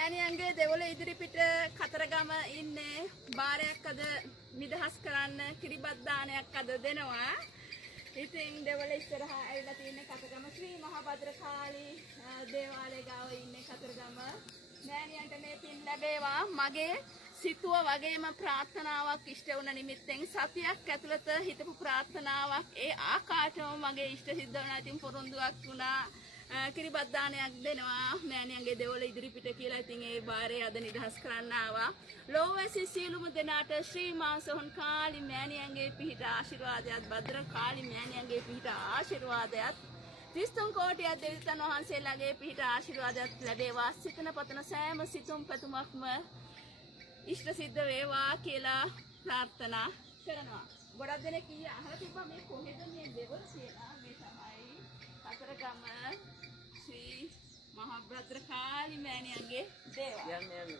මෑණියන්ගේ දෙවොල ඉදිරිපිට කතරගම ඉන්නේ බාරයක් අද නිදහස් කරන්න කිරිබත් දානයක් අද දෙනවා. ඉතින් දෙවොල ඉස්සරහා ඇවිල්ලා තියෙන්නේ කතරගම ශ්‍රී මහා භද්‍රකාලී දේවාලය ගාව ඉන්නේ කතරගම. මෑණියන්ට මේ පින් ලැබේවා. මගේ සිතුව වගේම ප්‍රාර්ථනාවක් ඉෂ්ට වුණ නිමිත්තෙන් සතියක් ඇතුළත හිතපු ප්‍රාර්ථනාවක් ඒ ආකාරයටම මගේ ඉෂ්ට සිද්ධ වුණා. ඉතින් පොරොන්දුවක් වුණා. කිරිබත් දානයක් දෙනවා මෑණියන්ගේ දෙවොල ඉදිරිපිට කියලා. ඉතින් ඒ වාරය අද නිදහස් කරන්න ආවා. ලෝවැසි සියලුම දෙනාට ශ්‍රී මා සොහොන් කාලි මෑණියන්ගේ පිහිට ආශිර්වාදයක්, භද්‍ර කාලි මෑණියන්ගේ පිහිට ආශිර්වාදයක්, 33 කෝටියක් දෙවියන් වහන්සේලාගේ පිහිට ආශිර්වාදයක් ලැබේවා. සිතන පතන සෑම සිතුම් පැතුමක්ම ඉෂ්ට සිද්ධ වේවා කියලා ප්‍රාර්ථනා කරනවා. ගොඩක් දෙනෙක් අහලා තිබ්බා මේ කොහෙද මේ දෙවොල කියලා. මේ තමයි කතරගම ශ්‍රී මහා භද්‍රකාලි මෑණියන්ගේ දේවාලය.